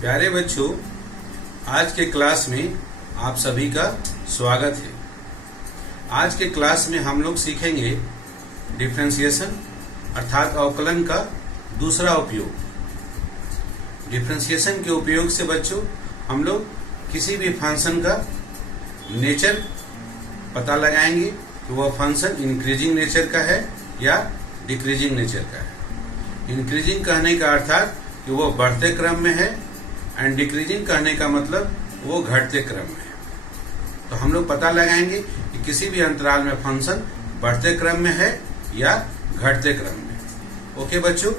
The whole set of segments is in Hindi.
प्यारे बच्चों, आज के क्लास में आप सभी का स्वागत है। आज के क्लास में हम लोग सीखेंगे डिफरेंशिएशन अर्थात अवकलन का दूसरा उपयोग। डिफरेंशिएशन के उपयोग से बच्चों हम लोग किसी भी फंक्शन का नेचर पता लगाएंगे कि वह फंक्शन इंक्रीजिंग नेचर का है या डिक्रीजिंग नेचर का है। इंक्रीजिंग कहने का अर्थात कि वो बढ़ते क्रम में है एंड डिक्रीजिंग कहने का मतलब वो घटते क्रम में है। तो हम लोग पता लगाएंगे कि किसी भी अंतराल में फंक्शन बढ़ते क्रम में है या घटते क्रम में। ओके बच्चों,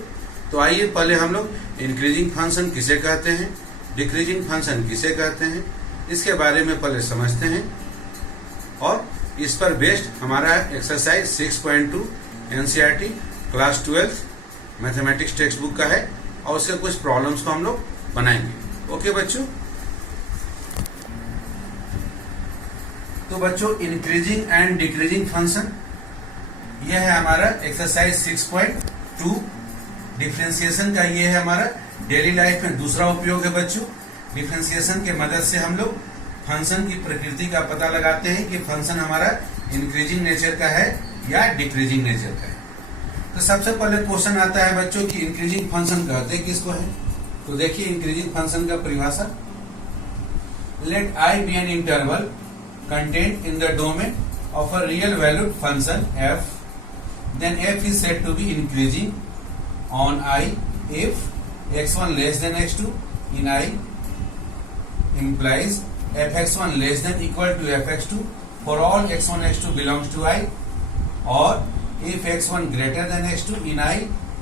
तो आइए पहले हम लोग इंक्रीजिंग फंक्शन किसे कहते हैं, डिक्रीजिंग फंक्शन किसे कहते हैं, इसके बारे में पहले समझते हैं। और इस पर बेस्ड हमारा exercise 6.2 NCERT class 12 mathematics text book का है और उसके कुछ प्रॉब्लम्स को हम लोग बनाएंगे। ओके बच्चों, तो बच्चों इंक्रीजिंग एंड डिक्रीजिंग फंक्शन यह है हमारा एक्सरसाइज 6.2 डिफरेंशिएशन का। यह है हमारा डेली लाइफ में दूसरा उपयोग है बच्चों। डिफरेंशिएशन के मदद से हम लोग फंक्शन की प्रकृति का पता लगाते हैं कि फंक्शन हमारा इंक्रीजिंग नेचर का है या डिक्रीजिंग नेचर का है। तो सबसे पहले क्वेश्चन आता है बच्चों कि इंक्रीजिंग फंक्शन कहते हैं किसको है। तो देखिए इंक्रीजिंग फंक्शन का परिभाषा, let I be an interval contained in the domain of a real valued function f, then f is said to be increasing on I if x1 less than x2 in I implies fx1 less than equal to fx2 for all x1 x2 belongs to I, or if x1 greater than x2 in I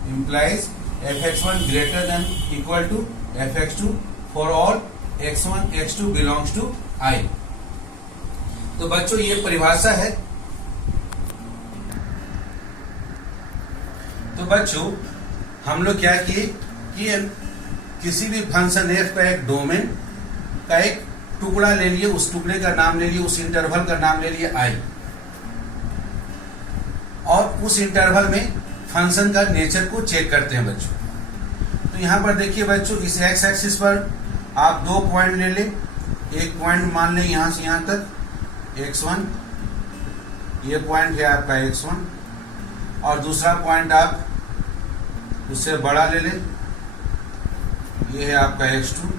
implies fx1 greater than equal to fx2 for all x1 x2 belongs to I। तो बच्चों ये परिभाषा है। तो बच्चों हम लोग क्या किए कि किसी भी फंक्शन f का एक डोमेन का एक टुकड़ा ले लिए, उस टुकड़े का नाम ले लिए, उस इंटरवल का नाम ले लिए I, और उस इंटरवल में फंक्शन का नेचर को चेक करते हैं बच्चों। तो यहाँ पर देखिए बच्चों, इस एक्स एक्सिस पर आप दो पॉइंट ले लें। एक पॉइंट मान लें यहाँ से यहाँ तक x1, ये पॉइंट है आपका x1, और दूसरा पॉइंट आप उससे बड़ा ले लें, ये है आपका x2।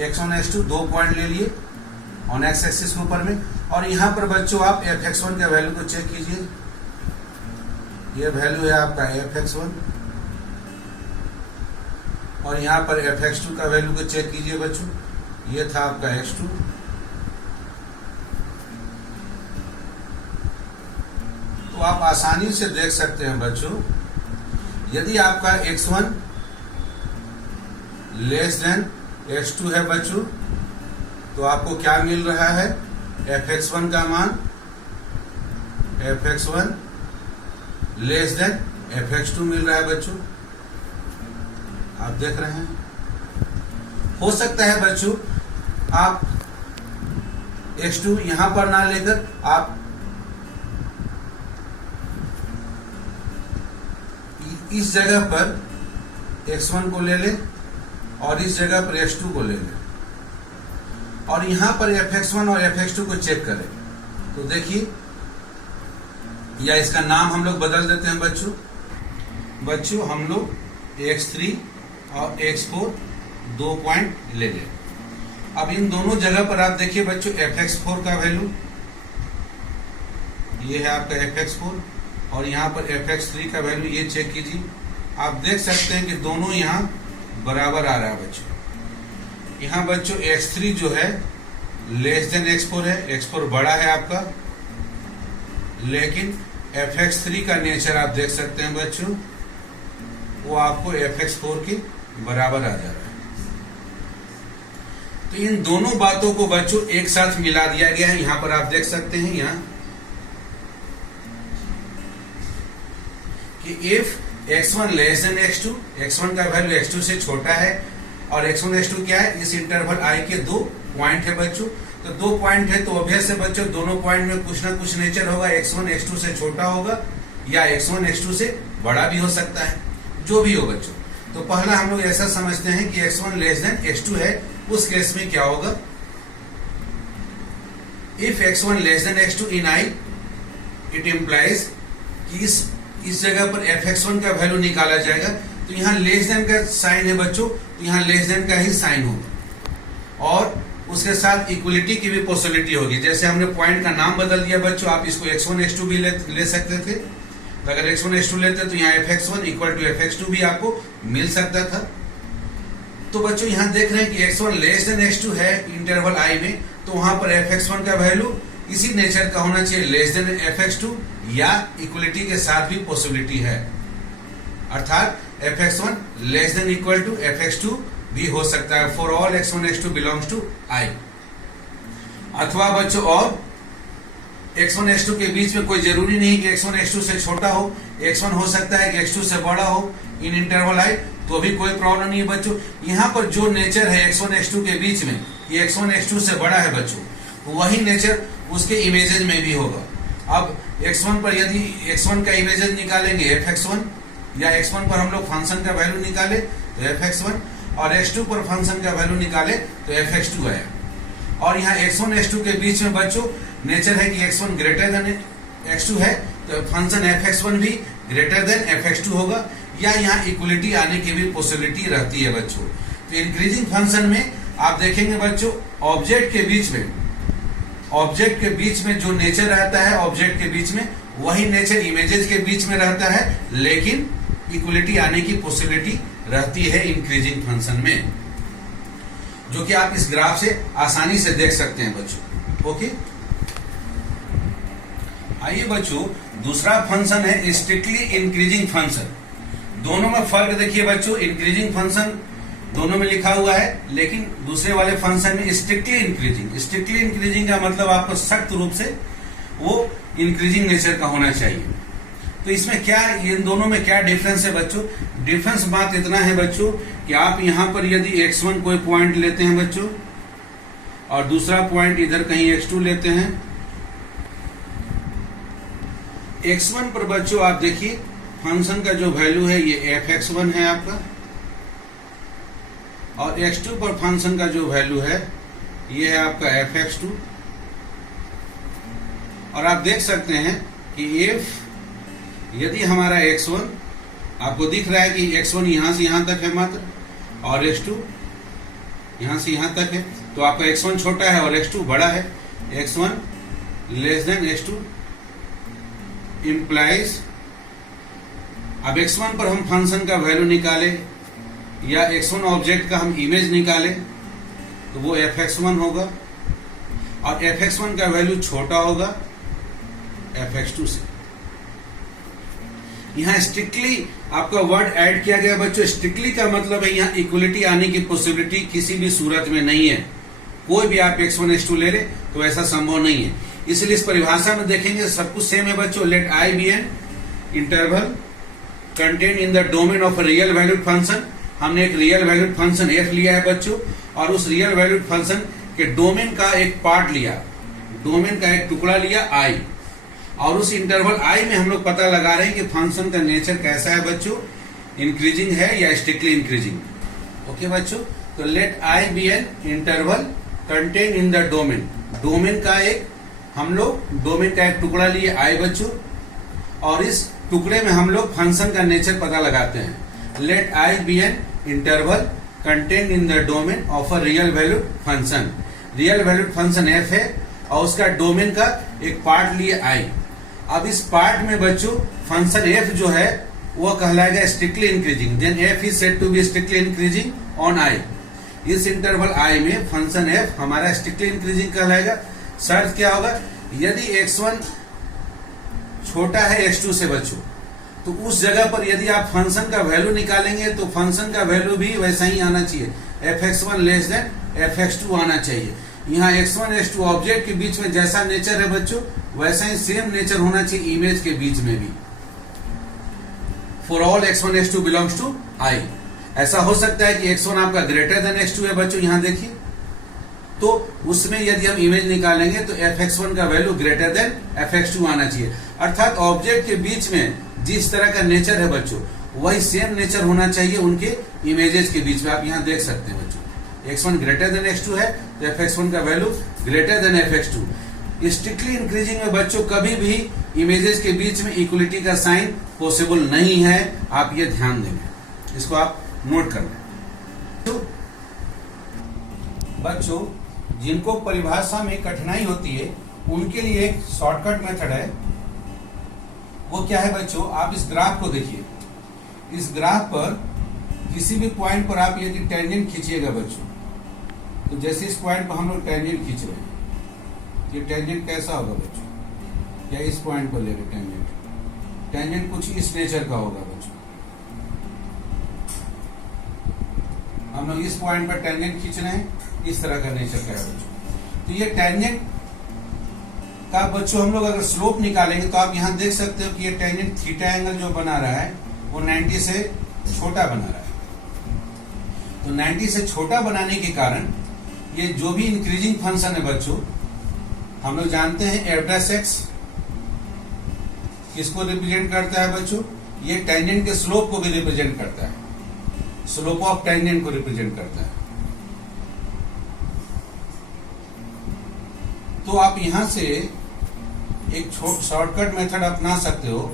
x1 x2 दो पॉइंट ले लिए ऑन एक्स एक्सिस के ऊपर में, और यहाँ पर बच्चों आप fx1 के वैल्यू को चेक कीजिए। ये वैल्यू है आपका fx1, और यहाँ पर fx2 का वैल्यू को चेक कीजिए बच्चों। ये था आपका x2, तो आप आसानी से देख सकते हैं बच्चों, यदि आपका x1 लेस देन x2 है बच्चों, तो आपको क्या मिल रहा है, fx1 का मान fx1 लेस देन fx2 मिल रहा है बच्चों। आप देख रहे हैं। हो सकता है बच्चों आप x2 यहां पर ना लेकर आप इस जगह पर x1 को ले लें और इस जगह पर x2 को ले लें, और यहां पर fx1 और fx2 को चेक करें। तो देखिए, या इसका नाम हम लोग बदल देते हैं बच्चों हम लोग x3 और x4 दो पॉइंट ले लें। अब इन दोनों जगह पर आप देखिए बच्चों fx4 का वैल्यू, ये है आपका fx4, और यहाँ पर fx3 का वैल्यू ये चेक कीजिए। आप देख सकते हैं कि दोनों यहाँ बराबर आ रहा है बच्चों। यहाँ बच्चों x3 जो है लेस देन x4 है, x4 बड़ा है आपका, लेकिन fx3 का नेचर आप देख सकते हैं बच्चों, वो आपको fx4 के बराबर आ जा रहा है। तो इन दोनों बातों को बच्चों एक साथ मिला दिया गया है। यहाँ पर आप देख सकते हैं यहाँ कि if x1 less than x2, x1 का वैल्यू x2 से छोटा है, और x1 x2 क्या है, इस इंटरवल I के दो पॉइंट है बच्चों। तो दो पॉइंट है तो ऑब्वियस है बच्चों दोनों पॉइंट में कुछ ना कुछ नेचर होगा, x1 x2 से छोटा होगा या x1 x2 से बड़ा भी हो सकता है, जो भी हो बच्चों। तो पहला हम लोग ऐसा समझते हैं कि x1 लेस देन x2 है, उस केस में क्या होगा? If x1 less than x2 in i, it implies कि इस जगह पर fx1 का वैल्यू निकाला जाएगा। तो यहाँ लेस देन का साइन है बच्चों, तो यहाँ लेस देन का ही साइन होगा और उसके साथ इक्वलिटी की भी पॉसिबिलिटी होगी। जैसे हमने पॉइंट का नाम बदल दिया बच्चों, आप इसको x1 x2 भी ले सकते थे। तो अगर x1 x2 लेते तो यहाँ fx1 इक्वल टू fx2 भी आपको मिल सकता था। तो बच्चों यहाँ देख रहे हैं कि x1 लेस देन x2 है इंटरवल i में, तो वहां पर fx1 का वैल्यू इसी नेचर का होना चाहिए, लेस देन fx2 या इक्वलिटी के साथ भी पॉसिबिलिटी है, अर्थात fx1 less than equal to fx2 भी हो सकता है for all x1 x2 belongs to i। अथवा बच्चों और x1 x2 के बीच में कोई जरूरी नहीं कि x1 x2 से छोटा हो, x1 हो सकता है कि x2 से बड़ा हो इन इंटरवल i, तो भी कोई प्रॉब्लम नहीं है बच्चों। यहाँ पर जो नेचर है x1 x2 के बीच में, ये x1 x2 से बड़ा है बच्चों, वही नेचर उसके इमेजेस में भी होगा। अब x1 पर यदि x1 का इमेजेस निकालेंगे fx1, या x1 पर हम लोग फंक्शन का वैल्यू निकाले तो fx1, और x2 पर फंक्शन का वैल्यू निकाले तो fx2 है। और यहाँ x1 x2 के बीच में बच्चों नेचर है कि x1 ग्रेटर देन x2 है, तो फंक्शन fx1 भी ग्रेटर देन fx2 होगा, या यहाँ इक्वलिटी आने की भी पॉसिबिलिटी रहती है बच्चों। तो इंक्रीजिंग फंक्शन में आप देखेंगे बच्चों, ऑब्जेक्ट के बीच में जो नेचर रहता है ऑब्जेक्ट के बीच में, वही नेचर इमेजेस के बीच में रहता है, लेकिन इक्वलिटी आने की पॉसिबिलिटी रहती है इंक्रीजिंग फंक्शन में, जो कि आप इस ग्राफ से आसानी से देख सकते हैं बच्चों। ओके, आइए बच्चों, दूसरा फंक्शन है स्ट्रिक्टली इंक्रीजिंग फंक्शन। दोनों में फर्क देखिए बच्चों, इंक्रीजिंग फंक्शन दोनों में लिखा हुआ है, लेकिन दूसरे वाले फंक्शन में स्ट्रिक्टली इंक्रीजिंग। स्ट्रिक्टली इंक्रीजिंग का मतलब आपको सख्त रूप से वो इंक्रीजिंग नेचर का होना चाहिए। तो इसमें क्या, इन दोनों में क्या डिफरेंस है बच्चों? डिफरेंस बात इतना है बच्चों कि आप यहां पर यदि x1 कोई पॉइंट लेते हैं बच्चों, और दूसरा पॉइंट इधर कहीं x2 लेते हैं, x1 पर बच्चों आप देखिए फंक्शन का जो वैल्यू है ये fx1 है आपका, और x2 पर फंक्शन का जो वैल्यू है ये है आपका fx2। और आप देख सकते हैं कि यदि हमारा x1 आपको दिख रहा है कि x1 यहां से यहां तक है मात्र, और x2 यहां से यहां तक है, तो आपका x1 छोटा है और x2 बड़ा है। x1 less than x2 implies, अब x1 पर हम फंक्शन का वैल्यू निकाले या x1 ऑब्जेक्ट का हम इमेज निकाले तो वो fx1 होगा, और fx1 का वैल्यू छोटा होगा fx2 से। यहाँ स्ट्रिक्टली आपका वर्ड ऐड किया गया बच्चों। स्ट्रिक्टली का मतलब है यहाँ इक्वलिटी आने की पॉसिबिलिटी किसी भी सूरत में नहीं है। कोई भी आप x1 x2 ले ले तो ऐसा संभव नहीं है। इसलिए इस परिभाषा में देखेंगे सब कुछ सेम है बच्चों। Let i be an interval contained in the domain of real valued function. हमने एक रियल वैल्यूड फंक्शन f लिया है बच्चों, और उस रियल वैल्यूड फंक्शन के डोमेन का एक पार्ट लिया, डोमेन का एक टुकड़ा लिया i, और उस इंटरवल i में हम लोग पता लगा रहे हैं कि फंक्शन का नेचर कैसा है बच्चों, इंक्रीजिंग है या स्ट्रिक्टली इंक्रीजिंग। ओके बच्चों, तो let i be an interval contained in the domain. Domain का एक हम लोग डोमेन का एक टुकड़ा लिए i बच्चों, और इस टुकड़े में हम लोग फंक्शन का नेचर पता लगाते हैं। Let i be an interval contained in the domain of a real valued function. Real valued function f है और उसका डोमेन का एक पार्ट लिए i। अब इस पार्ट में बच्चों फंक्शन f जो है वो कहलाएगा strictly increasing. Then f is said to be strictly increasing on i। इस इंटरवल i में फंक्शन f हमारा स्ट्रिक्टली इंक्रीजिंग कहलाएगा। शर्त क्या होगा, यदि x1 छोटा है x2 से बच्चों, तो उस जगह पर यदि आप फंक्शन का वैल्यू निकालेंगे तो फंक्शन का वैल्यू भी वैसा ही आना चाहिए, fx1 लेस देन fx2 आना चाहिए। यहाँ x1 x2 ऑब्जेक्ट के बीच में जैसा नेचर है बच्चों वैसा ही सेम नेचर होना चाहिए इमेज के बीच में भी। For all x1 x2 belongs to i। ऐसा हो सकता है कि x1 आपका ग्रेटर देन x2 है बच्चों, यहाँ देखिए, तो उसमें यदि हम इमेज निकालेंगे तो fx1 का वैल्यू ग्रेटर देन fx2 आना चाहिए। अर्थात ऑब्जेक्ट के बीच में जिस तरह का नेचर है बच्चों वही सेम नेचर होना चाहिए उनके इमेजेस के बीच में। आप यहाँ देख सकते हैं बच्चों, x1 ग्रेटर देन x2 है तो fx1 का value greater than fx2। Strictly increasing में बच्चों कभी भी इमेजेस के बीच में इक्वलिटी का साइन पॉसिबल नहीं है, आप ये ध्यान देंगे, इसको आप नोट कर लें। तो बच्चों जिनको परिभाषा में कठिनाई होती है उनके लिए एक शॉर्टकट मेथड है। वो क्या है बच्चों, आप इस ग्राफ को देखिए। इस ग्राफ पर किसी भी पॉइंट पर आप यदि टेंजेंट खींचिएगा बच्चों, तो जैसे इस पॉइंट पर हम लोग टेंजेंट खींच रहे हैं, ये टेंजेंट कैसा होगा बच्चों, या इस पॉइंट पर ले रहे टेंजेंट, टेंजेंट कुछ इस नेचर का होगा बच्चों। हम लोग इस पॉइंट पर टेंजेंट खींच रहे हैं, इस तरह का नेचर का है बच्चों। तो ये टेंजेंट का बच्चों हम लोग अगर स्लोप निकालेंगे तो आप यहां देख सकते हो कि ये टेंजेंट थीटा एंगल जो बना रहा है वो 90 से छोटा बना रहा है। तो 90 से छोटा बनाने के कारण ये जो भी इंक्रीजिंग फंक्शन है बच्चों, हम लोग जानते हैं एफ डैश एक्स किसको रिप्रेजेंट करता है बच्चों, ये टेंजेंट के स्लोप को भी रिप्रेजेंट करता है, स्लोप ऑफ टेंजेंट को रिप्रेजेंट करता है। तो आप यहां से एक शॉर्टकट मेथड अपना सकते हो।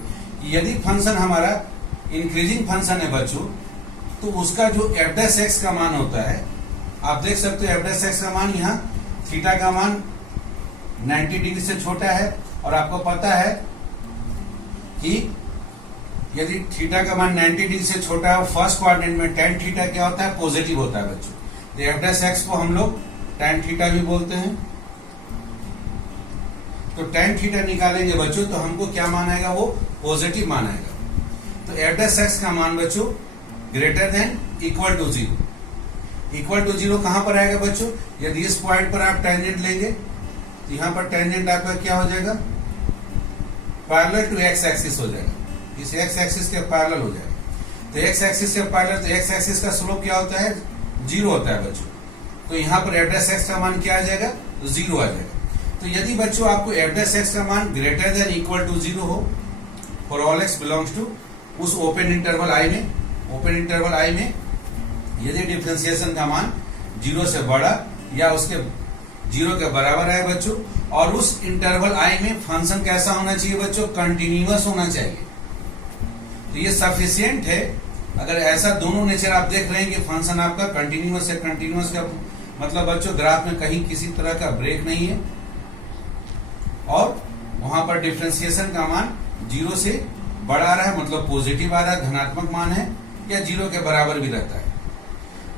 यदि फंक्शन हमारा इंक्रीजिंग फंक्शन है बच्चों, तो उसका जो एफ डैश एक्स का मान होता है, आप देख सकते हो एफ डैश एक्स का मान यहाँ थीटा का मान 90 डिग्री से छोटा है, और आपको पता है कि यदि थीटा का मान 90 डिग्री से छोटा है, फर्स्ट क्वाड्रेंट में tan थीटा क्या होता है, पॉजिटिव होता है बच्चों। तो एफ डैश एक्स को हम लोग tan थीटा भी बोलते हैं। तो tan थीटा निकालेंगे बच्चों तो हमको क्या मान आएगा, वो पॉजिटिव मान आएगा। तो एफ डैश एक्स का मान बच्चों greater than equal to 0। Equal to 0 कहां पर आएगा बच्चों, यदि इस पॉइंट पर आप टेंजेंट लेंगे तो यहां पर टेंजेंट आपका क्या हो जाएगा, पैरेलल टू एक्स एक्सिस हो जाएगा, इस एक्स एक्सिस के पैरेलल हो जाएगा। तो एक्स एक्सिस के पैरेलल, तो एक्स एक्सिस का स्लोप क्या होता है, 0 होता है बच्चों। तो यहाँ पर एफ डैश एक्स का मान क्या आ जाएगा, 0 आ जाएगा। तो यदि बच्चों आपको एफ डैश एक्स का मान ग्रेटर देन इक्वल टू 0 हो for all x belongs to उस ओपन इंटरवल आई में, ओपन इंटरवल आई में यदि डिफरेंशिएशन का मान 0 से बड़ा या उसके 0 के बराबर है बच्चों, और उस इंटरवल आई में फंक्शन कैसा होना चाहिए बच्चों, कंटिन्यूअस होना चाहिए। तो ये सफिशियंट है। अगर ऐसा दोनों नेचर आप देख रहे हैं कि फंक्शन आपका कंटिन्यूअस है, कंटिन्यूअस का मतलब बच्चों ग्राफ में कहीं किसी तरह का ब्रेक नहीं है, और वहां पर डिफरेंशिएशन का मान 0 से बड़ा आ रहा है, मतलब पॉजिटिव आ रहा है, धनात्मक मान है, या 0 के बराबर भी रहता है,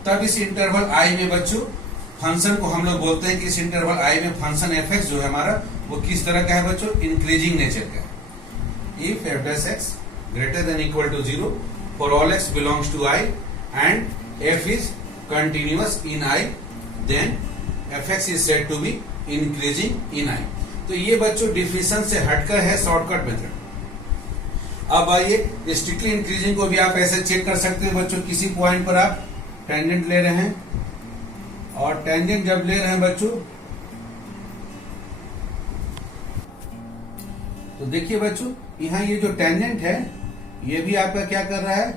तब इस इंटरवल आई में बच्चों फंक्शन को हम लोग बोलते हैं कि इस इंटरवल आई में फंक्शन एफ एक्स जो है हमारा वो किस तरह का है बच्चों, इंक्रीजिंग नेचर का है। If f dash x greater than equal to 0 for all x belongs to I and f is continuous in I, then f x is said to be increasing in I. तो ये बच्चों डिफिनेशन से हटकर है शॉर्टकट मेथड। अब आइए स्ट्रिक्टली इंक्रीजिंग को भी आप ऐसे चेक कर सकते हैं बच्चों। किसी पॉइंट पर आप टेंजेंट ले रहे हैं, और टेंजेंट जब ले रहे हैं बच्चों तो देखिए बच्चों यहाँ ये जो टेंजेंट है ये भी आपका क्या कर रहा है,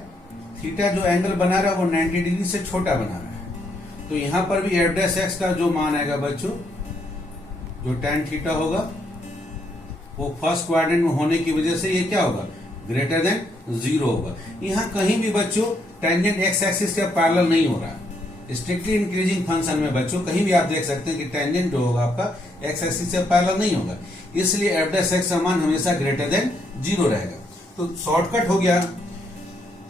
थीटा जो एंगल बना रहा है वो 90 डिग्री से छोटा बना रहा है। तो यहां पर भी एफ डैश एक्स का जो मान आएगा बच्चों, जो tan थीटा होगा वो फर्स्ट क्वाड्रेंट में होने की वजह से ये क्या होगा, ग्रेटर देन 0 होगा। यहाँ कहीं भी बच्चों टेंजेंट एक्स एक्सिस के पैरेलल नहीं हो रहा है। स्ट्रिक्टली इंक्रीजिंग फंक्शन में बच्चों कहीं भी आप देख सकते हैं कि टेंजेंट जो होगा आपका एक्स एक्सिस से पैरेलल नहीं होगा, इसलिए एफ डैश एक्स का मान हमेशा ग्रेटर देन 0 रहेगा। तो शॉर्टकट हो गया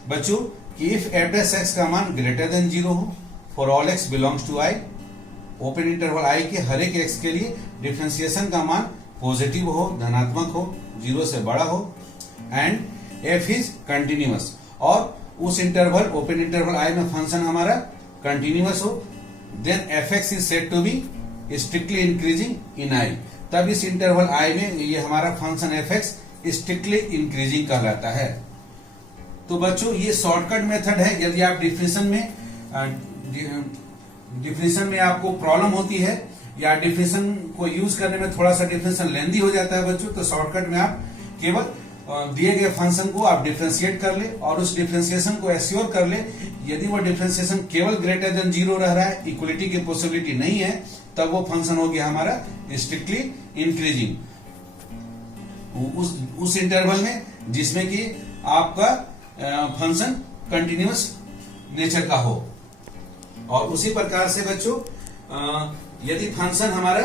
बच्चों कि इफ एफ डैश एक्स का मान ग्रेटर देन 0 हो for all x belongs to I, open interval I के हर एक एक्स के लिए डिफरेंशिएशन का मान पॉजिटिव हो, धनात्मक हो, 0 से बड़ा हो, एंड एफ इज कंटिन्यूअस, और उस इंटरवल ओपन इंटरवल आई में फंक्शन हमारा कंटिन्यूअस हो, then f x is said to be strictly increasing in I. तब इस इंटरवल आई में ये हमारा function f x strictly increasing कहलाता है। तो बच्चों ये शॉर्टकट मेथड है। यदि आप डिफिनेशन में आपको प्रॉब्लम होती है या डिफिनेशन को यूज करने में थोड़ा सा डिफिनेशन लेंदी हो जाता है बच्चों, तो शॉर्टकट में आप केवल दिए गए फंक्शन को आप डिफरेंशिएट कर ले और उस डिफरेंशिएशन को एश्योर कर ले, यदि वो डिफरेंशिएशन केवल ग्रेटर देन 0 रह रहा है, इक्वलिटी की पॉसिबिलिटी नहीं है, तब वो फंक्शन हो गया हमारा स्ट्रिक्टली इंक्रीजिंग। उस इंटरवल में जिसमें कि आपका फंक्शन कंटिन्यूअस नेचर का हो। और उसी प्रकार से बच्चों यदि फंक्शन हमारा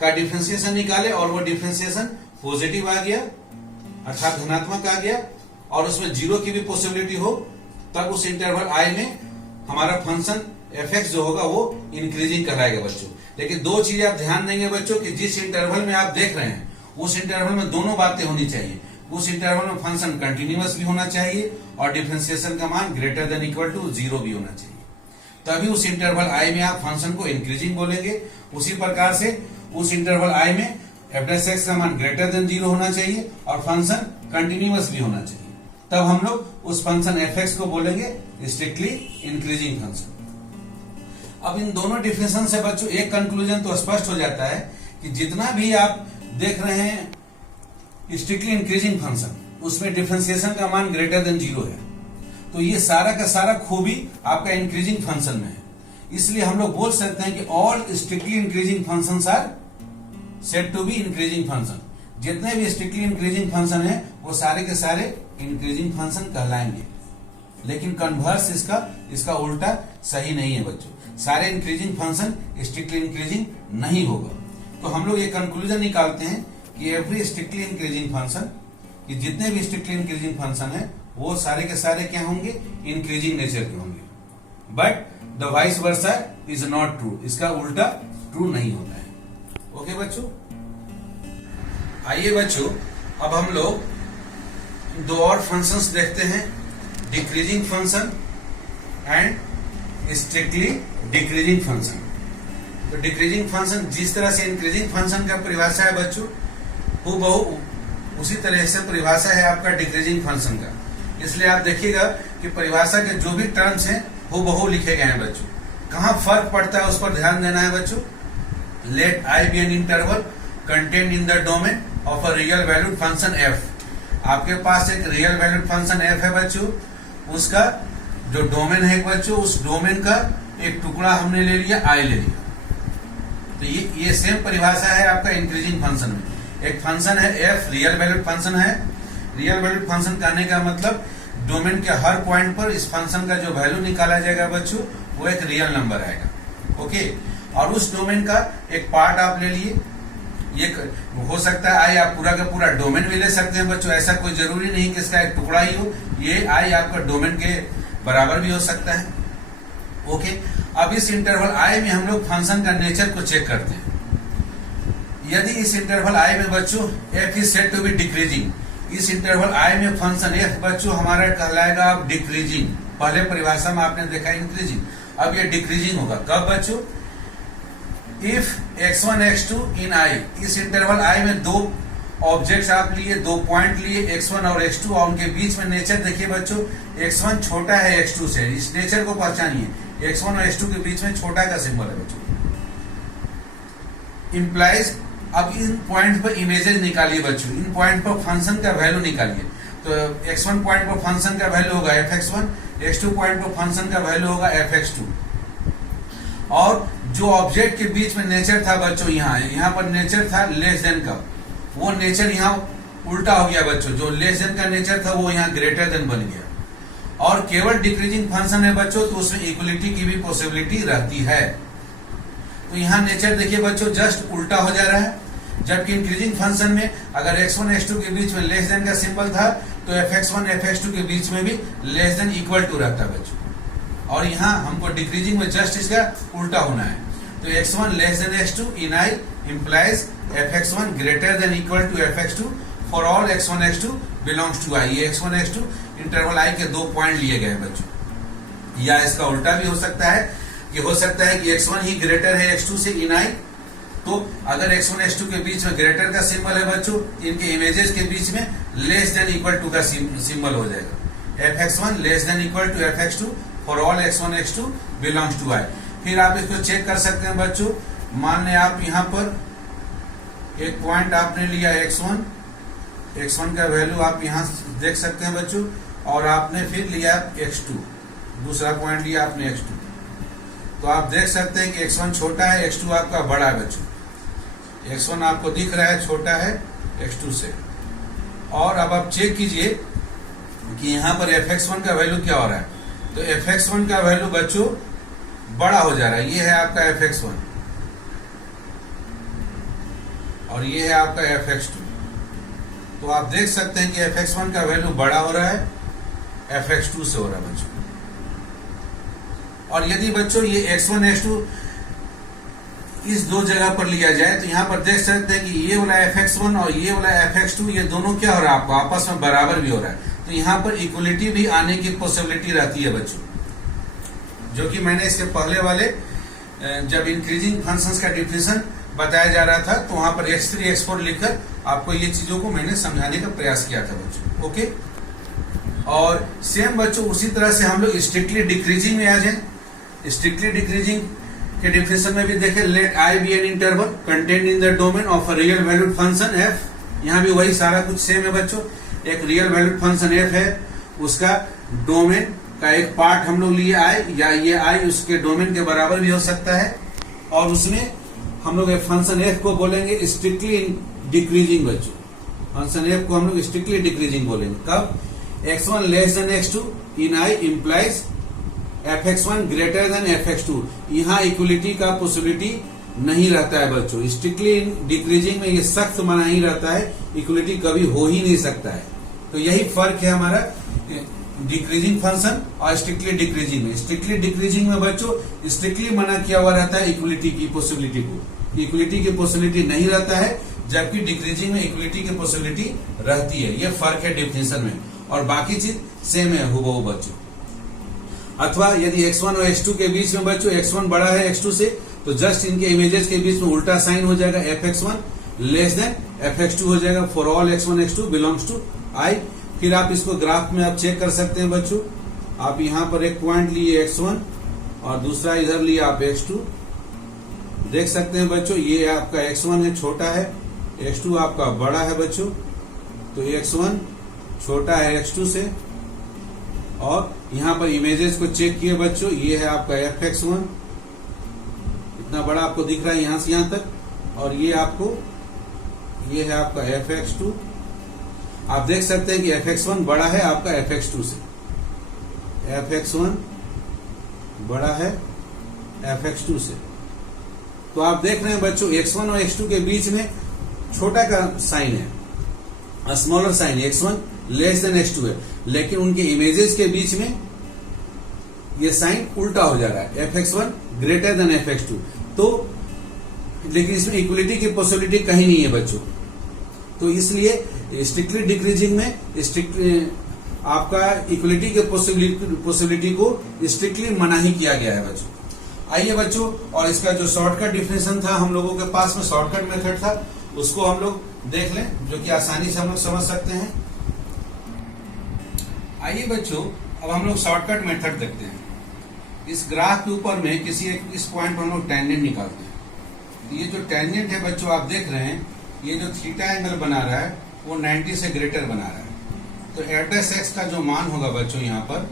का डिफरेंशिएशन निकाले और वो डिफरेंशिएशन पॉजिटिव आ गया अर्थात धनात्मक आ गया और उसमें 0 की भी पॉसिबिलिटी हो, तब उस इंटरवल आई में हमारा फंक्शन एफ जो होगा वो इंक्रीजिंग कहलाएगा बच्चों। लेकिन दो चीजें आप ध्यान देंगे बच्चों कि जिस इंटरवल में आप देख रहे हैं उस इंटरवल में दोनों बातें होनी चाहिए। उस इंटरवल में फंक्शन कंटिन्यूअस भी होना चाहिए और डिफरेंशिएशन का मान ग्रेटर देन इक्वल टू 0 भी होना चाहिए, तभी उस इंटरवल आई में आप फंक्शन को इंक्रीजिंग बोलेंगे। उसी प्रकार से उस इंटरवल आई में f' का मान ग्रेटर देन 0 होना चाहिए और फंक्शन कंटिन्यूअस भी होना चाहिए, तब हम लोग उस फंक्शन f को बोलेंगे स्ट्रिक्टली इंक्रीजिंग फंक्शन। अब इन दोनों डिफिनेशन से बच्चों एक कंक्लूजन तो स्पष्ट हो जाता है कि जितना भी आप देख रहे हैं स्ट्रिक्टली इंक्रीजिंग फंक्शन उसमें डिफरेंशिएशन का मान ग्रेटर देन 0 है, तो ये सारा का सारा खूबी आपका इंक्रीजिंग फंक्शन में है। इसलिए हम लोग बोल सकते हैं कि all strictly increasing functions are said to be increasing function. जितने भी स्ट्रिक्टली इंक्रीजिंग फंक्शन है वो सारे के सारे इंक्रीजिंग फंक्शन कहलाएंगे। लेकिन कन्वर्स इसका उल्टा सही नहीं है बच्चों, सारे इंक्रीजिंग फंक्शन स्ट्रिक्टली इंक्रीजिंग नहीं होगा। तो हम लोग ये कंक्लूजन निकालते हैं कि एवरी स्ट्रिक्टली इंक्रीजिंग फंक्शन, कि जितने भी स्ट्रिक्टली इंक्रीजिंग फंक्शन है वो सारे के सारे क्या होंगे, इंक्रीजिंग नेचर के होंगे। But the vice versa is not true, इसका उल्टा ट्रू नहीं होता है। ओके बच्चों, आइए बच्चों अब हम लोग दो और फंक्शंस देखते हैं, decreasing function and strictly decreasing function. तो डिक्रीजिंग फंक्शन जिस तरह से इंक्रीजिंग फंक्शन का परिभाषा है बच्चों, हूबहू उसी तरह से परिभाषा है आपका डिक्रीजिंग फंक्शन का। इसलिए आप देखिएगा कि परिभाषा के जो भी टर्म्स हैं हूबहू लिखे गए हैं बच्चों। कहां फर्क पड़ता है उस पर ध्यान देना है बच्चों। Let I be an interval contained in the domain of a real valued function f. आपके पास एक रियल वैल्यूड फंक्शन एफ है बच्चों, उसका जो डोमेन है बच्चों, उस डोमेन का एक टुकड़ा हमने ले लिया, आई ले लिया। तो ये सेम परिभाषा है आपका इंक्रीजिंग फंक्शन में। एक फंक्शन है एफ, रियल वैल्यूड फंक्शन है। रियल वैल्यूड फंक्शन कहने का मतलब डोमेन के हर पॉइंट पर इस फंक्शन का जो वैल्यू निकाला जाएगा बच्चों वो एक रियल नंबर आएगा। ओके, और उस डोमेन का एक पार्ट आप ले लिए, ये हो सकता है आई, आप पूरा का पूरा डोमेन भी ले सकते हैं बच्चों, ऐसा कोई जरूरी नहीं कि इसका एक टुकड़ा ही हो। ये आई आपका डोमेन के बराबर भी हो सकता है। ओके, अब इस इंटरवल आई में हम लोग फंक्शन का नेचर को चेक करते हैं। यदि इस इंटरवल आई में बच्चों f is said to be decreasing, इस इंटरवल आई में फंक्शन एफ बच्चों हमारा कहलाएगा अब डिक्रीजिंग। पहले परिभाषा में आपने देखा इंक्रीजिंग, अब ये डिक्रीजिंग होगा। कब बच्चों, इफ x1 x2 इन आई, इस इंटरवल आई में दो ऑब्जेक्ट्स आप लिए, दो पॉइंट लिए x1 और x2 और उनके बीच में नेचर देखिए बच्चों, x1 छोटा है x2 से, इस नेचर को पहचानिए। x1 और x2 के बीच में छोटा का सिंबल है बच्चों, इंप्लाइज। अब इन पॉइंट पर इमेजेस निकालिए बच्चों, इन पॉइंट पर फंक्शन का वैल्यू निकालिए। तो x1 पॉइंट पर फंक्शन का वैल्यू होगा fx1, x2 पॉइंट पर फंक्शन का वैल्यू होगा fx2। और जो ऑब्जेक्ट के बीच में नेचर था बच्चों, यहाँ पर नेचर था लेस देन का, वो नेचर यहाँ उल्टा हो गया बच्चों, जो लेस देन का नेचर था वो यहाँ ग्रेटर देन बन गया। और केवल डिक्रीजिंग फंक्शन है बच्चों तो उसमें इक्वलिटी की भी पॉसिबिलिटी रहती है। तो यहाँ नेचर देखिए बच्चों जस्ट उल्टा हो जा रहा है, जबकि इंक्रीजिंग फंक्शन में अगर x1 x2 के बीच में लेस देन का सिंबल था तो fx1 fx2 के बीच में भी लेस देन इक्वल टू रहता बच्चों। और यहाँ हमको डिक्रीजिंग में जस्ट इसका उल्टा होना है। तो x1 less than x2 in I implies fx1 greater than equal to fx2 for all x1 x2 belongs to I. ये x1 x2 इंटरवल आई के दो पॉइंट लिए गए बच्चों। या इसका उल्टा भी हो सकता है कि x1 ही ग्रेटर है x2 से इन आई, तो अगर x1 x2 के बीच में ग्रेटर का सिंबल है बच्चों, इनके इमेजेस के बीच में लेस देन इक्वल टू का सिंबल हो जाएगा। fx1 less than equal to fx2 for all x1 x2 belongs to I. फिर आप इसको चेक कर सकते हैं बच्चों, मान लें आप यहाँ पर एक पॉइंट आपने लिया x1 x1 का वैल्यू आप यहाँ देख सकते हैं बच्चों, और आपने फिर लिया x2, दूसरा पॉइंट लिया आपने x2। तो आप देख सकते हैं कि x1 छोटा है, x2 आपका बड़ा है बच्चों। x1 आपको दिख रहा है छोटा है x2 से। और अब आप चेक कीजिए कि यहाँ पर fx1 का वैल्यू क्या हो रहा है। तो fx1 का वैल्यू बच्चों बड़ा हो जा रहा है। ये है आपका fx1 और ये है आपका fx2। तो आप देख सकते हैं कि fx1 का वैल्यू बड़ा हो रहा है, fx2 से हो रहा है बच्चों। और यदि बच्चों ये x1 x2 इस दो जगह पर लिया जाए तो यहां पर देख सकते हैं कि ये वाला fx1 और ये वाला fx2 ये दोनों क्या हो रहा है, आपको आपस में बराबर भी हो रहा है। तो यहां पर इक्वलिटी भी आने की पॉसिबिलिटी रहती है बच्चों, जो कि मैंने इसके पहले वाले जब इंक्रीजिंग फंक्शंस का डिफिनेशन बताया जा रहा था तो वहां पर x3 x4 लिखकर आपको ये चीजों को मैंने समझाने का प्रयास किया था बच्चों। ओके, और सेम बच्चों उसी तरह से हम लोग स्ट्रिक्टली डिक्रीजिंग में आ जाए। स्ट्रिक्टली डिक्रीजिंग के डिफिनेशन में भी देखें, let I be an interval contained in the domain of a real valued function f। यहाँ भी वही सारा कुछ सेम है बच्चों। एक रियल वैल्यूड फंक्शन f है, उसका डोमेन का एक पार्ट हम लोग लिए i, या ये i उसके डोमेन के बराबर भी हो सकता है। और उसमें हम लोग फंक्शन f को बोलेंगे स्ट्रिक्टली डिक्रीजिंग बच्चों। फंक्शन f को हम लोग स्ट्रिक्टली डिक्रीजिंग बोलेंगे। कब? x1 less than x2 in i implies fx1 greater then fx2। यहाँ इक्वलिटी का पॉसिबिलिटी नहीं रहता है बच्चों। स्ट्रिक्टली डिक्रीजिंग में ये सख्त मना ही रहता है, इक्वलिटी कभी हो ही नहीं सकता है। तो यही फर्क है हमारा डिक्रीजिंग फंक्शन और स्ट्रिक्टली डिक्रीजिंग में। स्ट्रिक्टली डिक्रीजिंग में बच्चों स्ट्रिक्टली मना किया हुआ रहता है इक्वलिटी की पॉसिबिलिटी को, इक्वलिटी की पॉसिबिलिटी नहीं रहता है, जबकि डिक्रीजिंग में इक्वलिटी की पॉसिबिलिटी रहती है। ये फर्क है डिफिनेशन में, और बाकी चीज सेम है हुबहू बच्चों। अथवा यदि x1 और x2 के बीच में बच्चों x1 बड़ा है x2 से, तो जस्ट इनके इमेजेस के बीच में उल्टा साइन हो जाएगा, fx1 लेस देन fx2 हो जाएगा। For all x1 x2 belongs to i। फिर आप इसको ग्राफ में आप चेक कर सकते हैं बच्चों। आप यहाँ पर एक पॉइंट लिए x1 और दूसरा इधर लिया आप x2। देख सकते हैं बच्चों, ये आपका x1 है, छोटा है, x2 आपका बड़ा है बच्चों। तो x1 छोटा है x2 से। और यहाँ पर इमेजेस को चेक किए बच्चों, ये है आपका fx1, इतना बड़ा आपको दिख रहा है यहां से यहां तक, और ये है आपका fx2। आप देख सकते हैं कि fx1 बड़ा है आपका fx2 से, fx1 बड़ा है fx2 से। तो आप देख रहे हैं बच्चों x1 और x2 के बीच में छोटा का साइन है, स्मॉलर साइन है, x1 लेस देन x2 है, लेकिन उनके इमेजेस के बीच में ये साइन उल्टा हो जा रहा है, fx1 ग्रेटर देन fx2। तो लेकिन इसमें इक्वलिटी की पॉसिबिलिटी कहीं नहीं है बच्चों। तो इसलिए स्ट्रिक्टली डिक्रीजिंग में आपका इक्वलिटी के पॉसिबिलिटी को स्ट्रिक्टली मना ही किया गया है बच्चों। आइए बच्चों, और इसका जो शॉर्टकट डिफिनेशन था हम लोगों के पास में, शॉर्टकट मेथड था, उसको हम लोग देख लें, जो कि आसानी से हम लोग समझ सकते हैं। आइए बच्चों, अब हम लोग शॉर्टकट मेथड देखते हैं। इस ग्राफ के ऊपर में किसी एक इस पॉइंट पर हम लोग टेंजेंट निकालते हैं। तो ये जो टेंजेंट है बच्चों, आप देख रहे हैं, ये जो थीटा एंगल बना रहा है वो 90 से ग्रेटर बना रहा है। तो एड्रेस एक्स का जो मान होगा बच्चों, यहाँ पर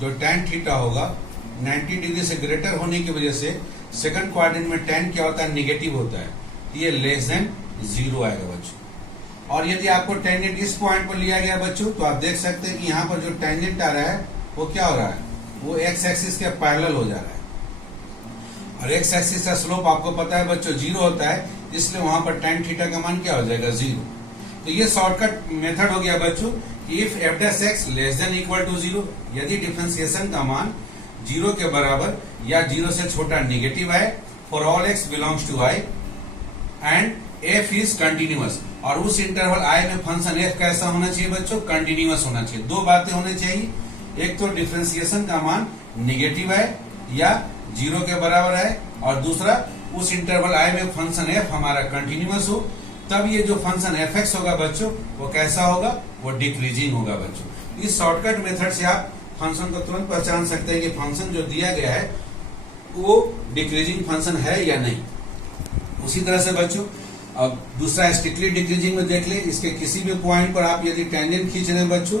जो tan थीटा होगा 90 डिग्री से ग्रेटर होने की वजह से सेकंड क्वाड्रेंट में tan क्या होता है, निगेटिव होता है, ये लेस देन 0 आएगा बच्चों। और यदि आपको टेंजेंट इस पॉइंट पर लिया गया बच्चों, तो आप देख सकते हैं कि यहाँ पर जो टेंजेंट आ रहा है वो क्या हो रहा है, वो एक्स एक्सिस के पैरेलल हो जा रहा है। और एक्स एक्सिस का स्लोप आपको पता है बच्चों 0 होता है, इसलिए वहां पर tan थीटा का मान क्या हो जाएगा, 0। तो ये शॉर्टकट मेथड हो गया बच्चों, if f dash x less than equal to 0, यदि डिफरेंशिएशन का मान 0 के बराबर या 0 से छोटा नेगेटिव है, for all x belongs to I and f is continuous. और उस इंटरवल आई में फंक्शन एफ कैसा होना चाहिए बच्चों, कंटिन्यूअस होना चाहिए। दो बातें होनी चाहिए, एक तो डिफरेंशिएशन का मान नेगेटिव है या 0 के बराबर है, और दूसरा उस इंटरवल आई में फंक्शन एफ हमारा कंटिन्यूअस हो। तब ये जो फंक्शन एफ एक्स होगा बच्चों वो कैसा होगा, वो डिक्रीजिंग होगा बच्चों। इस शॉर्टकट मेथड से आप फंक्शन को तुरंत पहचान सकते हैं कि फंक्शन जो दिया गया है वो डिक्रीजिंग फंक्शन है या नहीं। उसी तरह से बच्चों अब दूसरा स्ट्रिक्टली डिक्रीजिंग में देख ले, इसके किसी भी पॉइंट पर आप यदि टेंजेंट खींच रहे हैं बच्चों,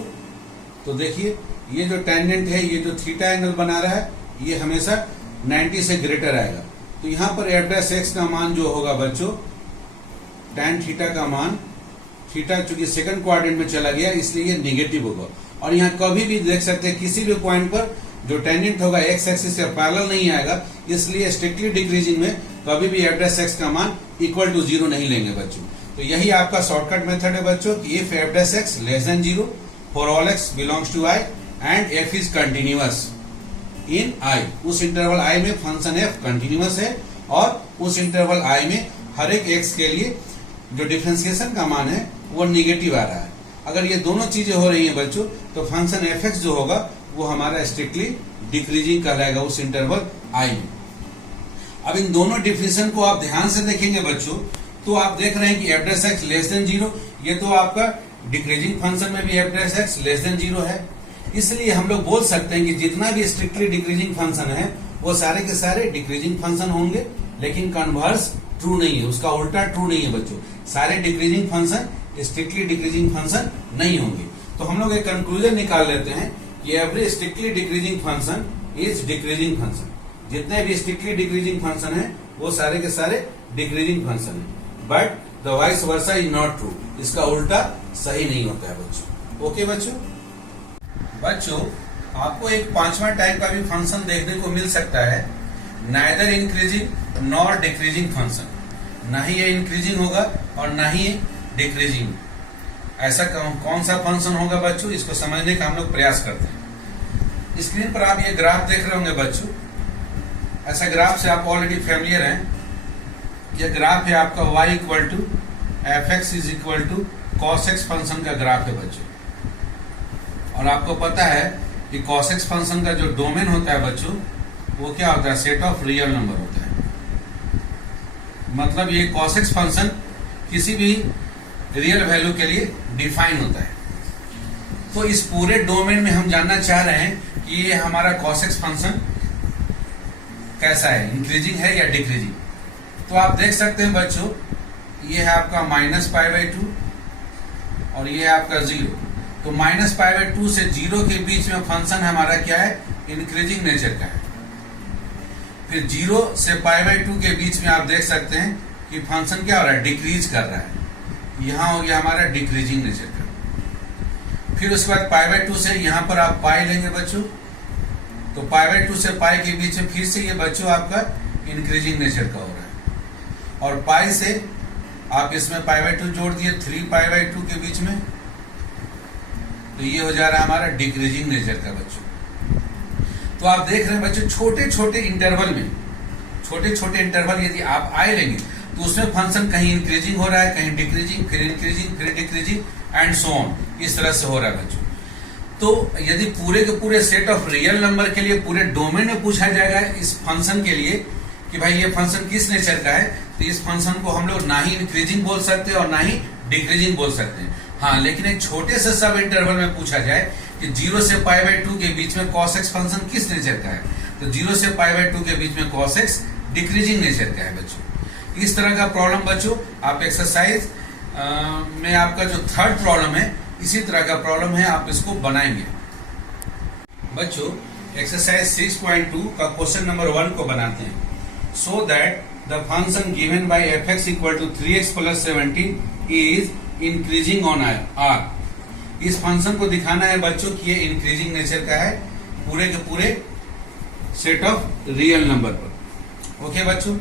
तो देखिए ये जो टेंजेंट है, ये जो थीटा एंगल बना रहा है, ये हमेशा 90 से ग्रेटर आएगा। तो यहाँ पर f' का मान जो होगा बच्चों, tan थीटा का मान, थीटा चूंकि सेकंड क्वाड्रेंट में चला गया इसलिए ये निगेटिव होगा। और यहाँ कभी भी देख सकते हैं किसी भी पॉइंट पर जो टेंजेंट होगा एक्स एक्सिस से पैरेलल नहीं आएगा, इसलिए स्ट्रिक्टली डिक्रीजिंग में कभी भी f' का मान इक्वल टू 0 नहीं लेंगे बच्चों। तो यही आपका शॉर्टकट मेथड है बच्चों कि if f' less than 0 for all x belongs to i and f is continuous in i, उस इंटरवल i में फंक्शन f कंटिन्यूअस है और उस इंटरवल i में हर एक x के लिए जो डिफरेंशिएशन का मान है वो निगेटिव आ रहा है। अगर ये दोनों चीजें हो रही हैं बच्चों, तो फंक्शन f(x) जो होगा वो हमारा स्ट्रिक्टली डिक्रीजिंग कहलाएगा उस इंटरवल i में। अब इन दोनों डिफिनेशन को आप ध्यान से देखेंगे बच्चों, तो आप देख रहे हैं कि f' लेस देन 0, ये तो आपका डिक्रीजिंग फंक्शन में भी f' लेस देन 0 है। इसलिए हम लोग बोल सकते हैं कि जितना भी स्ट्रिक्टली डिक्रीजिंग फंक्शन है वो सारे के सारे डिक्रीजिंग फंक्शन होंगे, लेकिन कन्वर्स ट्रू नहीं है, उसका उल्टा ट्रू नहीं है बच्चों। सारे decreasing function strictly decreasing function नहीं होंगे। तो हम लोग एक कंक्लूजन निकाल लेते हैं कि every strictly decreasing function is decreasing function. जितने भी स्ट्रिक्टली डिक्रीजिंग फंक्शन है वो सारे के सारे डिक्रीजिंग फंक्शन है, but the vice versa is not true, इसका उल्टा सही नहीं होता है बच्चों। ओके बच्चों, आपको एक पांचवा टाइप का भी फंक्शन देखने को मिल सकता है, neither increasing nor decreasing function. ना ही ये इंक्रीजिंग होगा और ना ही ये डिक्रीजिंग। ऐसा कौन सा फंक्शन होगा बच्चों, इसको समझने का हम लोग प्रयास करते हैं। स्क्रीन पर आप ये ग्राफ देख रहे होंगे बच्चों, ऐसा ग्राफ से आप ऑलरेडी फैमिलियर हैं। ये ग्राफ है आपका y equal to f(x) is equal to cos x function का ग्राफ है बच्चों। और आपको पता है कि cos x फंक्शन का जो डोमेन होता है बच्चों, वो क्या होता है, सेट ऑफ रियल नंबर होता है। मतलब ये cos x फंक्शन किसी भी रियल वैल्यू के लिए डिफाइन होता है। तो इस पूरे डोमेन में हम जानना चाह रहे हैं कि ये हमारा cos x फंक्शन कैसा है, इंक्रीजिंग है या डिक्रीजिंग। तो आप देख सकते हैं बच्चों, ये है आपका -π/2 और ये है आपका 0। तो -π/2 से 0 के बीच में फंक्शन हमारा क्या है, इंक्रीजिंग नेचर का है। फिर 0 से π/2 के बीच में आप देख सकते हैं कि फंक्शन क्या हो रहा है, डिक्रीज कर रहा है। यहां हो गया हमारा डिक्रीजिंग नेचर का। फिर उसके बाद π/2 से यहां पर आप पाई लेंगे बच्चों, तो π/2 से पाई के बीच में फिर से ये बच्चों आपका इंक्रीजिंग नेचर का हो रहा है। और पाई से आप इसमें π/2 जोड़ दिए 3π/2 के बीच में, तो ये हो जा रहा है हमारा डिक्रीजिंग नेचर का बच्चों। तो आप देख रहे हैं बच्चों, छोटे छोटे इंटरवल में, छोटे छोटे इंटरवल यदि आप आए लेंगे तो उसमें फंक्शन कहीं इंक्रीजिंग हो रहा है, कहीं डिक्रीजिंग, फिर इंक्रीजिंग, फिर डिक्रीजिंग एंड सो ऑन, इस तरह से हो रहा है बच्चों। तो यदि पूरे के पूरे सेट ऑफ रियल नंबर के लिए पूरे डोमेन में पूछा जाएगा इस फंक्शन के लिए कि भाई ये फंक्शन किस नेचर का है, तो इस फंक्शन को हम लोग ना ही इंक्रीजिंग बोल सकते हैं और ना ही डिक्रीजिंग बोल सकते हैं। हाँ, लेकिन एक छोटे से सब इंटरवल में पूछा जाए कि 0 से π/2 के बीच में cos x फंक्शन किस नेचर का है, तो 0 से π/2 के बीच में cos x डिक्रीजिंग नेचर का है बच्चों। इस तरह का प्रॉब्लम बच्चों आप एक्सरसाइज में आपका जो थर्ड प्रॉब्लम है, इसी तरह का प्रॉब्लम है, आप इसको बनाएंगे बच्चों। एक्सरसाइज 6.2 का क्वेश्चन नंबर 1 को बनाते हैं। So that the function given by f(x) equal to 3x + 17 is increasing on r। इस फंक्शन को दिखाना है बच्चों कि ये इंक्रीजिंग नेचर का है पूरे के पूरे सेट ऑफ रियल नंबर पर। ओके बच्चों,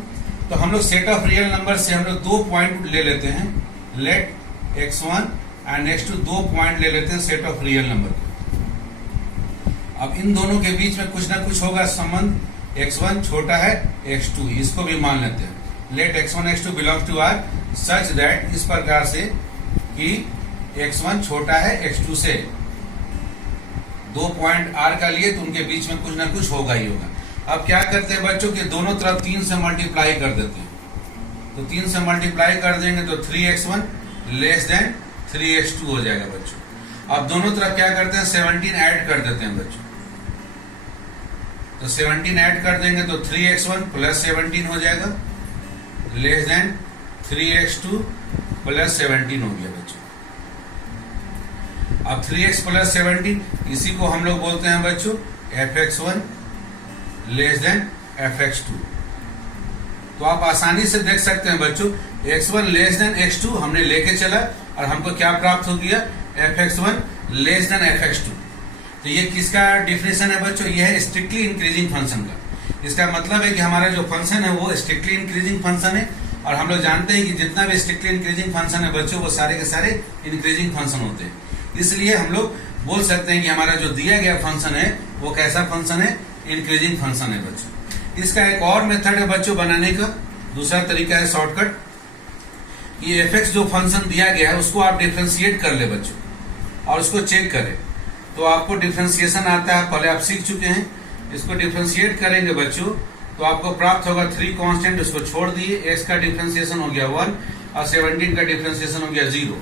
तो हम लोग सेट ऑफ रियल नंबर से हम लोग 2 पॉइंट ले लेते हैं, let x1 and x2 2 point ले लेते हैं सेट ऑफ रियल नंबर। अब इन दोनों के बीच में कुछ ना कुछ होगा संबंध, x1 छोटा है x2, इसको भी मान लेते हैं। Let x1 x2 belongs to r such that, इस प्रकार से कि x1 छोटा है x2 से। 2 पॉइंट r का लिए तो उनके बीच में कुछ ना कुछ होगा ही होगा। अब क्या करते हैं बच्चों कि दोनों तरफ 3 से मल्टीप्लाई कर देते हैं। तो 3 से मल्टीप्लाई कर देंगे तो 3x1 लेस देन 3x2 हो जाएगा बच्चों। अब दोनों तरफ क्या करते हैं, 17 ऐड कर देते हैं बच्चों। तो 17 ऐड कर देंगे तो 3x1 + 17 हो जाएगा लेस देन 3x2 प्लस 17 हो गया बच्चों। अब 3x प्लस 17 इसी को हम लोग बोलते हैं बच्चों fx1 लेस देन fx2। तो आप आसानी से देख सकते हैं बच्चों x1 लेस देन x2 हमने लेके चला और हमको क्या प्राप्त हो गया, fx1 लेस देन fx2। तो ये किसका डिफिनेशन है बच्चों, ये है स्ट्रिक्टली इंक्रीजिंग फंक्शन का। इसका मतलब है कि हमारा जो फंक्शन है वो स्ट्रिक्टली इंक्रीजिंग फंक्शन है, और हम लोग जानते हैं कि जितना भी स्ट्रिक्टली इंक्रीजिंग फंक्शन है बच्चों वो सारे के सारे इंक्रीजिंग फंक्शन होते हैं। इसलिए हम लोग बोल सकते हैं कि हमारा जो दिया गया फंक्शन है वो कैसा फंक्शन है, इंक्रीजिंग फंक्शन है बच्चों। इसका एक और मेथड है बच्चों बनाने का, दूसरा तरीका है शॉर्टकट। ये fx जो फंक्शन दिया गया है उसको आप डिफरेंशिएट कर ले बच्चों और उसको चेक करें, तो आपको डिफरेंशिएशन आता है, पहले आप सीख चुके हैं। इसको डिफरेंशिएट करेंगे बच्चों तो आपको प्राप्त होगा 3 कांस्टेंट, उसको छोड़ दिए, x का डिफरेंशिएशन हो गया 1 और 17 का डिफरेंशिएशन हो गया 0,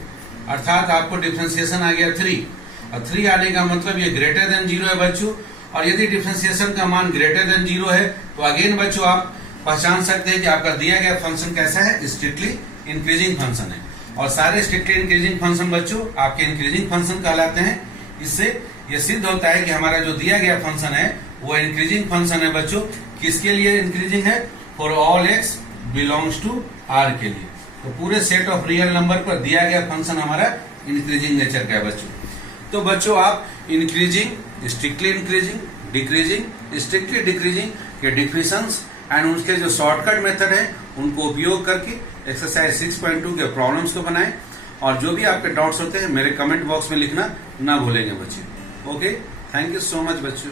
अर्थात आपको डिफरेंशिएशन आ गया 3। और 3 आने का मतलब ये ग्रेटर देन 0 है बच्चों। और यदि डिफरेंशिएशन का मान ग्रेटर देन 0 है तो अगेन बच्चों आप पहचान सकते हैं कि आपका दिया गया फंक्शन कैसा है, स्ट्रिक्टली इंक्रीजिंग फंक्शन है। और सारे स्ट्रिक्टली इंक्रीजिंग फंक्शन बच्चों आपके इंक्रीजिंग फंक्शन कहलाते हैं। इससे ये सिद्ध होता है कि हमारा जो दिया गया फंक्शन है वो इंक्रीजिंग फंक्शन है बच्चों। किसके लिए इंक्रीजिंग है, for all x belongs to r के लिए। तो पूरे सेट ऑफ रियल नंबर पर दिया गया फंक्शन हमारा इंक्रीजिंग नेचर का है बच्चों। तो बच्चों आप increasing, strictly increasing, decreasing, strictly decreasing के डिफिनेशंस एंड उनके जो शॉर्टकट मेथड है उनको उपयोग करके एक्सरसाइज 6.2 के प्रॉब्लम्स को बनाएं। और जो भी आपके डाउट्स होते हैं मेरे कमेंट बॉक्स में लिखना ना भूलेंगे बच्चे। Okay, thank you so much बच्चों।